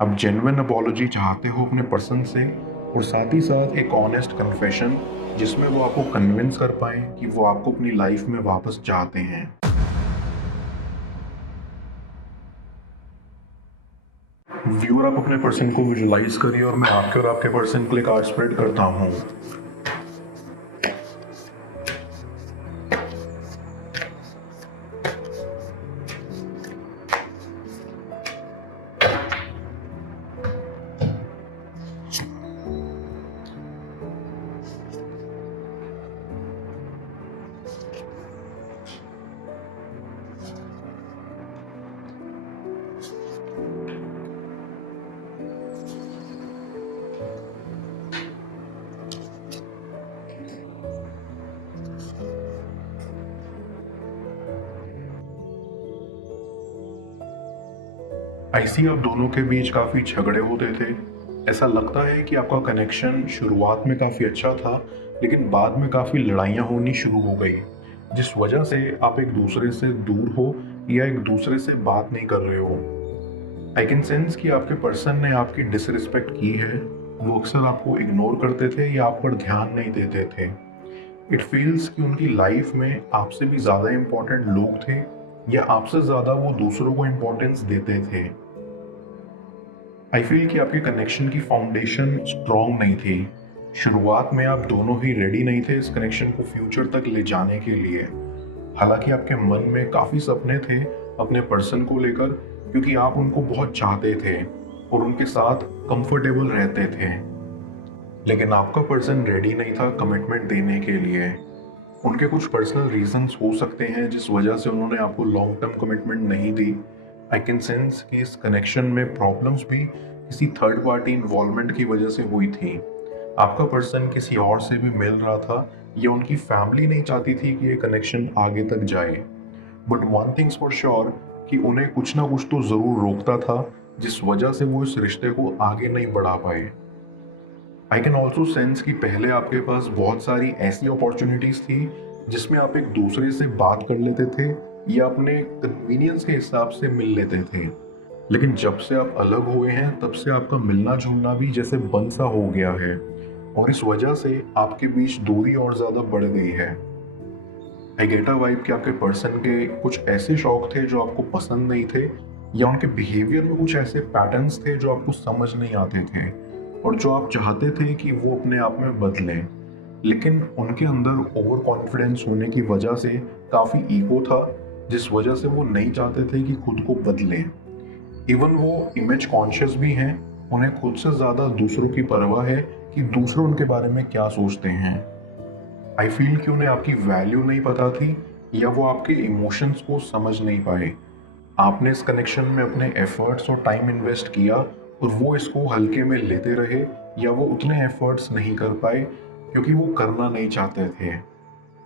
आप genuine apology चाहते हो अपने पर्सन से, और साथ ही साथ एक ऑनेस्ट कन्फेशन जिसमें वो आपको कन्विंस कर पाए कि वो आपको अपनी लाइफ में वापस चाहते हैं। व्यूअर, आप अपने पर्सन को विजुलाइज करिए और मैं आपके और आपके पर्सन के लिए कार्ड स्प्रेड करता हूँ। ऐसी आप दोनों के बीच काफी झगड़े होते थे। ऐसा लगता है कि आपका कनेक्शन शुरुआत में काफी अच्छा था, लेकिन बाद में काफी लड़ाइयाँ होनी शुरू हो गई, जिस वजह से आप एक दूसरे से दूर हो या एक दूसरे से बात नहीं कर रहे हो। आई कैन सेंस कि आपके पर्सन ने आपकी डिसरिस्पेक्ट की है। वो अक्सर आपको इग्नोर करते थे या आप पर ध्यान नहीं देते थे। इट फील्स कि उनकी लाइफ में आपसे भी ज़्यादा इम्पोर्टेंट लोग थे, या आपसे ज़्यादा वो दूसरों को इम्पोर्टेंस देते थे। आई फील कि आपके कनेक्शन की फाउंडेशन स्ट्रॉन्ग नहीं थी। शुरुआत में आप दोनों ही रेडी नहीं थे इस कनेक्शन को फ्यूचर तक ले जाने के लिए। हालांकि आपके मन में काफ़ी सपने थे अपने पर्सन को लेकर, क्योंकि आप उनको बहुत चाहते थे और उनके साथ कंफर्टेबल रहते थे। लेकिन आपका पर्सन रेडी नहीं था कमिटमेंट देने के लिए। उनके कुछ पर्सनल रीजंस हो सकते हैं जिस वजह से उन्होंने आपको लॉन्ग टर्म कमिटमेंट नहीं दी। आई कैन सेंस कि इस कनेक्शन में प्रॉब्लम्स भी किसी थर्ड पार्टी इन्वॉल्वमेंट की वजह से हुई थी। आपका पर्सन किसी और से भी मिल रहा था, या उनकी फैमिली नहीं चाहती थी कि ये कनेक्शन आगे तक जाए। But one things for sure कि उन्हें कुछ ना कुछ तो ज़रूर रोकता था, जिस वजह से वो इस रिश्ते को आगे नहीं बढ़ा पाए। आई कैन ऑल्सो सेंस कि पहले आपके पास बहुत सारी ऐसी अपॉर्चुनिटीज थी जिसमें आप एक दूसरे से बात कर लेते थे या अपने कन्वीनियंस के हिसाब से मिल लेते थे। लेकिन जब से आप अलग हुए हैं तब से आपका मिलना जुलना भी जैसे बंद सा हो गया है, और इस वजह से आपके बीच दूरी और ज़्यादा बढ़ गई है। आई गेट अ वाइब कि आपके पर्सन के कुछ ऐसे शौक थे जो आपको पसंद नहीं थे, या उनके बिहेवियर में कुछ ऐसे पैटर्न्स थे जो आपको समझ नहीं आते थे, और जो आप चाहते थे कि वो अपने आप में बदलें। लेकिन उनके अंदर ओवर कॉन्फिडेंस होने की वजह से काफ़ी ईगो था, जिस वजह से वो नहीं चाहते थे कि खुद को बदलें। इवन वो इमेज कॉन्शियस भी हैं। उन्हें खुद से ज़्यादा दूसरों की परवाह है कि दूसरे उनके बारे में क्या सोचते हैं। आई फील कि उन्हें आपकी वैल्यू नहीं पता थी, या वो आपके इमोशंस को समझ नहीं पाए। आपने इस कनेक्शन में अपने एफर्ट्स और टाइम इन्वेस्ट किया, और वो इसको हल्के में लेते रहे, या वो उतने एफर्ट्स नहीं कर पाए क्योंकि वो करना नहीं चाहते थे।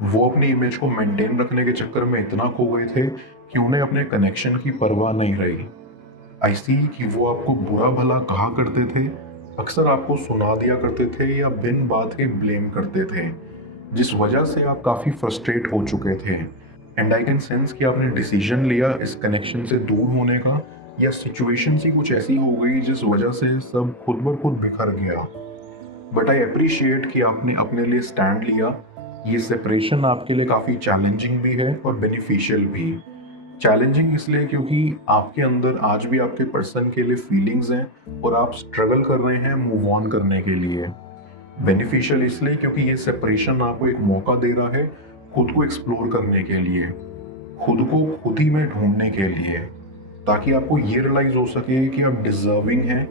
वो अपनी इमेज को मेंटेन रखने के चक्कर में इतना खो गए थे कि उन्हें अपने कनेक्शन की परवाह नहीं रही। आई सी कि वो आपको बुरा भला कहा करते थे, अक्सर आपको सुना दिया करते थे या बिन बात के ब्लेम करते थे, जिस वजह से आप काफ़ी फ्रस्ट्रेट हो चुके थे। एंड आई कैन सेंस कि आपने डिसीजन लिया इस कनेक्शन से दूर होने का, या सिचुएशन सी कुछ ऐसी हो गई जिस वजह से सब खुद ब खुद बिखर गया। बट आई अप्रिशिएट कि आपने अपने लिए स्टैंड लिया। ये सेपरेशन आपके लिए काफ़ी चैलेंजिंग भी है और बेनिफिशियल भी। चैलेंजिंग इसलिए क्योंकि आपके अंदर आज भी आपके पर्सन के लिए फीलिंग्स हैं और आप स्ट्रगल कर रहे हैं मूव ऑन करने के लिए। बेनिफिशियल इसलिए क्योंकि ये सेपरेशन आपको एक मौका दे रहा है खुद को एक्सप्लोर करने के लिए, खुद को खुद ही में ढूंढने के लिए, ताकि आपको ये रियलाइज हो सके कि आप डिजर्विंग हैं,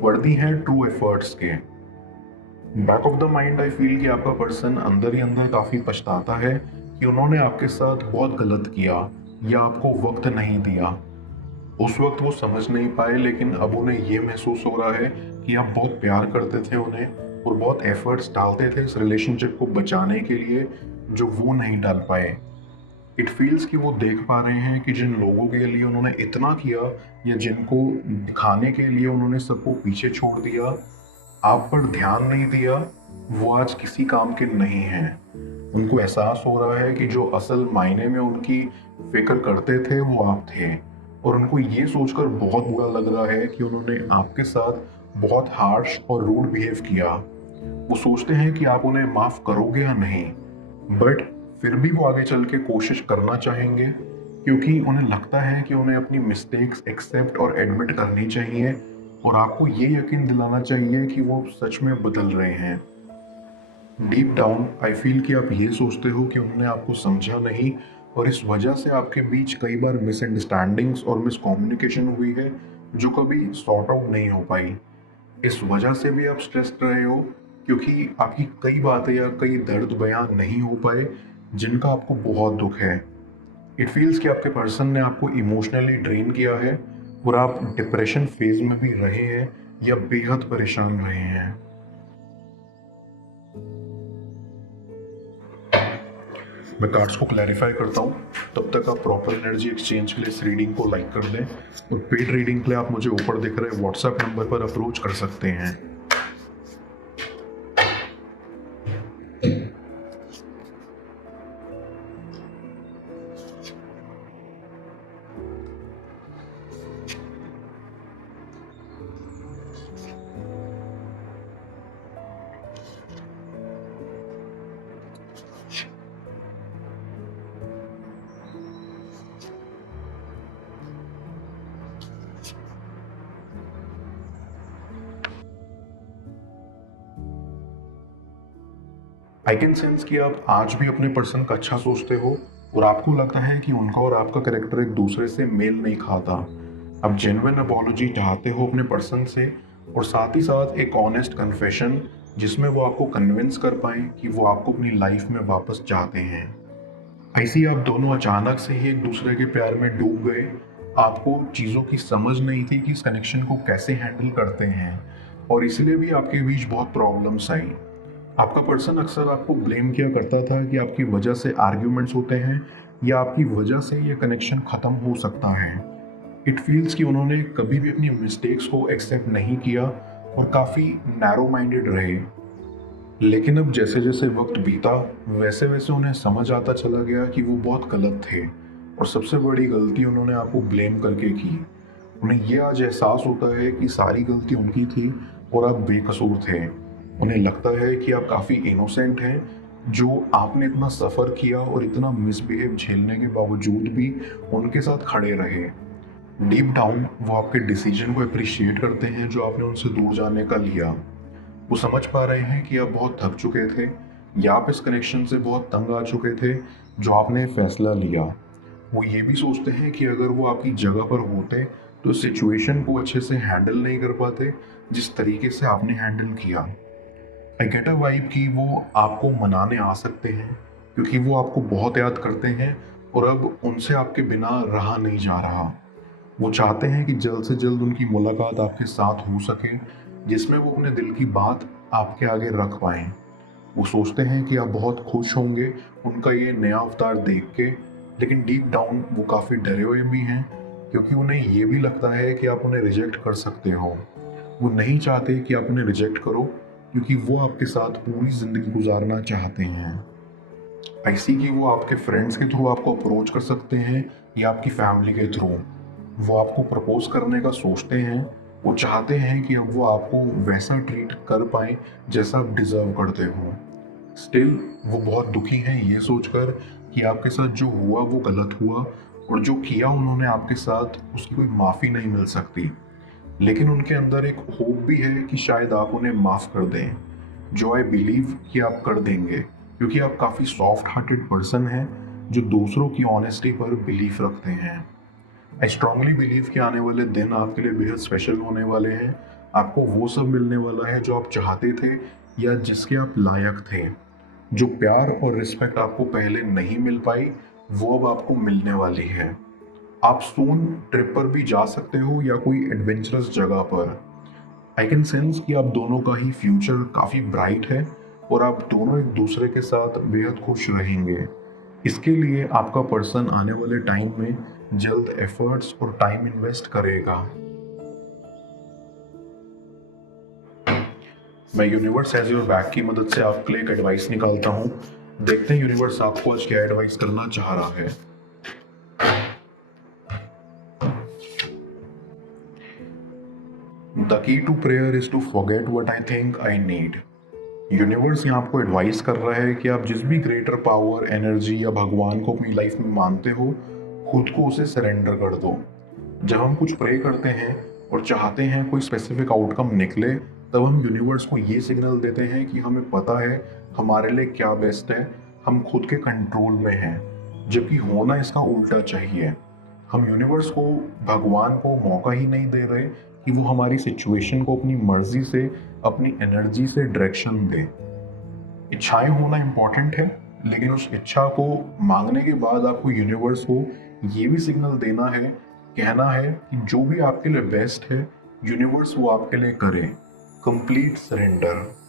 वर्दी हैं ट्रू एफर्ट्स के। Back of the mind I feel कि आपका पर्सन अंदर ही अंदर काफ़ी पछताता है कि उन्होंने आपके साथ बहुत गलत किया या आपको वक्त नहीं दिया। उस वक्त वो समझ नहीं पाए, लेकिन अब उन्हें ये महसूस हो रहा है कि आप बहुत प्यार करते थे उन्हें और बहुत एफर्ट्स डालते थे इस रिलेशनशिप को बचाने के लिए, जो वो नहीं डाल पाए। इट फील्स कि वो देख पा रहे हैं कि जिन लोगों के लिए उन्होंने इतना किया, या जिनको दिखाने के लिए उन्होंने सबको पीछे छोड़ दिया, आप पर ध्यान नहीं दिया, वो आज किसी काम के नहीं हैं। उनको एहसास हो रहा है कि जो असल मायने में उनकी फिक्र करते थे वो आप थे, और उनको ये सोचकर बहुत बुरा लग रहा है कि उन्होंने आपके साथ बहुत हार्श और रूड बिहेव किया। वो सोचते हैं कि आप उन्हें माफ़ करोगे या नहीं, बट फिर भी वो आगे चल के कोशिश करना चाहेंगे, क्योंकि उन्हें लगता है कि उन्हें अपनी मिस्टेक्स एक्सेप्ट और एडमिट करनी चाहिए और आपको ये यकीन दिलाना चाहिए कि वो सच में बदल रहे हैं। डीप डाउन आई फील कि आप ये सोचते हो कि उन्होंने आपको समझा नहीं और इस वजह से आपके बीच कई बार मिसअंडरस्टैंडिंग्स और मिसकम्युनिकेशन हुई है जो कभी सॉर्ट आउट नहीं हो पाई। इस वजह से भी आप स्ट्रेस्ड रहे हो, क्योंकि आपकी कई बातें या कई दर्द बयान नहीं हो पाए जिनका आपको बहुत दुख है। इट फील्स कि आपके पर्सन ने आपको इमोशनली ड्रेन किया है और आप डिप्रेशन फेज में भी रहे हैं या बेहद परेशान रहे हैं। मैं कार्ड्स को क्लैरिफाई करता हूँ, तब तक आप प्रॉपर एनर्जी एक्सचेंज के लिए इस रीडिंग को लाइक कर दें और पेड रीडिंग के लिए आप मुझे ऊपर दिख रहे व्हाट्सएप नंबर पर अप्रोच कर सकते हैं। आई कैन सेंस कि आप आज भी अपने पर्सन का अच्छा सोचते हो और आपको लगता है कि उनका और आपका कैरेक्टर एक दूसरे से मेल नहीं खाता। आप जेन्युइन अपॉलॉजी चाहते हो अपने पर्सन से और साथ ही साथ एक ऑनेस्ट कन्फेशन जिसमें वो आपको कन्विंस कर पाए कि वो आपको अपनी लाइफ में वापस चाहते हैं। ऐसे ही आप दोनों अचानक से ही एक दूसरे के प्यार में डूब गए। आपको चीज़ों की समझ नहीं थी कि इस कनेक्शन को कैसे हैंडल करते हैं और इसलिए भी आपके बीच बहुत प्रॉब्लम्स आई। आपका पर्सन अक्सर आपको ब्लेम किया करता था कि आपकी वजह से आर्ग्यूमेंट्स होते हैं या आपकी वजह से ये कनेक्शन ख़त्म हो सकता है। इट फील्स कि उन्होंने कभी भी अपनी मिस्टेक्स को एक्सेप्ट नहीं किया और काफ़ी नैरो माइंडेड रहे। लेकिन अब जैसे जैसे वक्त बीता वैसे वैसे उन्हें समझ आता चला गया कि वो बहुत गलत थे और सबसे बड़ी गलती उन्होंने आपको ब्लेम करके की। उन्हें ये आज एहसास होता है कि सारी गलती उनकी थी और आप बेकसूर थे। उन्हें लगता है कि आप काफ़ी इनोसेंट हैं, जो आपने इतना सफ़र किया और इतना मिसबिहेव झेलने के बावजूद भी उनके साथ खड़े रहे। डीप डाउन वो आपके डिसीजन को अप्रिशिएट करते हैं जो आपने उनसे दूर जाने का लिया। वो समझ पा रहे हैं कि आप बहुत थक चुके थे या आप इस कनेक्शन से बहुत तंग आ चुके थे जो आपने फैसला लिया। वो ये भी सोचते हैं कि अगर वो आपकी जगह पर होते तो सिचुएशन को अच्छे से हैंडल नहीं कर पाते जिस तरीके से आपने हैंडल किया। आई गेट अ वाइब कि वो आपको मनाने आ सकते हैं क्योंकि वो आपको बहुत याद करते हैं और अब उनसे आपके बिना रहा नहीं जा रहा। वो चाहते हैं कि जल्द से जल्द उनकी मुलाकात आपके साथ हो सके जिसमें वो अपने दिल की बात आपके आगे रख पाएं। वो सोचते हैं कि आप बहुत खुश होंगे उनका ये नया अवतार देख के, लेकिन डीप डाउन वो काफ़ी डरे हुए भी हैं क्योंकि उन्हें ये भी लगता है कि आप उन्हें रिजेक्ट कर सकते हो। वो नहीं चाहते कि आप उन्हें रिजेक्ट करो क्योंकि वो आपके साथ पूरी ज़िंदगी गुजारना चाहते हैं। ऐसी कि वो आपके फ्रेंड्स के थ्रू आपको अप्रोच कर सकते हैं या आपकी फैमिली के थ्रू। वो आपको प्रपोज करने का सोचते हैं। वो चाहते हैं कि अब वो आपको वैसा ट्रीट कर पाए जैसा आप डिज़र्व करते हो। स्टिल वो बहुत दुखी हैं ये सोचकर कि आपके साथ जो हुआ वो गलत हुआ और जो किया उन्होंने आपके साथ उसकी कोई माफ़ी नहीं मिल सकती। लेकिन उनके अंदर एक होप भी है कि शायद आप उन्हें माफ़ कर दें, जो आई बिलीव कि आप कर देंगे क्योंकि आप काफ़ी सॉफ्ट हार्टेड पर्सन हैं जो दूसरों की ऑनेस्टी पर बिलीव रखते हैं। आई स्ट्रांगली बिलीव कि आने वाले दिन आपके लिए बेहद स्पेशल होने वाले हैं। आपको वो सब मिलने वाला है जो आप चाहते थे या जिसके आप लायक थे। जो प्यार और रिस्पेक्ट आपको पहले नहीं मिल पाई वो अब आपको मिलने वाली है। आप सून ट्रिप पर भी जा सकते हो या कोई एडवेंचरस जगह पर। आई कैन सेंस कि आप दोनों का ही फ्यूचर काफ़ी ब्राइट है और आप दोनों एक दूसरे के साथ बेहद खुश रहेंगे। इसके लिए आपका पर्सन आने वाले टाइम में जल्द एफर्ट्स और टाइम इन्वेस्ट करेगा। मैं यूनिवर्स एज योर बैक की मदद से आपके लिए एक एडवाइस निकालता हूँ। देखते हैं यूनिवर्स आपको आज क्या एडवाइस करना चाह रहा है। key to prayer is to forget what I think I need. Universe यहाँ आपको एडवाइस कर रहा है कि आप जिस भी ग्रेटर पावर, एनर्जी या भगवान को अपनी लाइफ में मानते हो, खुद को उसे सरेंडर कर दो। जब हम कुछ प्रे करते हैं और चाहते हैं कोई स्पेसिफिक आउटकम निकले, तब हम यूनिवर्स को ये सिग्नल देते हैं कि हमें पता है हमारे लिए क्या बेस्ट है, हम खुद के कंट्रोल में हैं, जबकि होना इसका उल्टा चाहिए। हम यूनिवर्स को, भगवान को मौका ही नहीं दे रहे कि वो हमारी सिचुएशन को अपनी मर्जी से, अपनी एनर्जी से डायरेक्शन दे। इच्छाएं होना इम्पॉर्टेंट है, लेकिन उस इच्छा को मांगने के बाद आपको यूनिवर्स को ये भी सिग्नल देना है, कहना है कि जो भी आपके लिए बेस्ट है, यूनिवर्स वो आपके लिए करे। Complete surrender.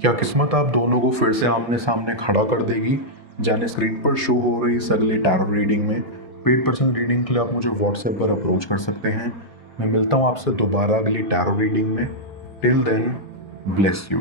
क्या किस्मत आप दोनों को फिर से आमने सामने खड़ा कर देगी? जाने स्क्रीन पर शो हो रही इस अगले टैरो रीडिंग में। पेड पर्सनल रीडिंग के लिए आप मुझे व्हाट्सएप पर अप्रोच कर सकते हैं। मैं मिलता हूँ आपसे दोबारा अगली टैरो रीडिंग में। Till then, bless you.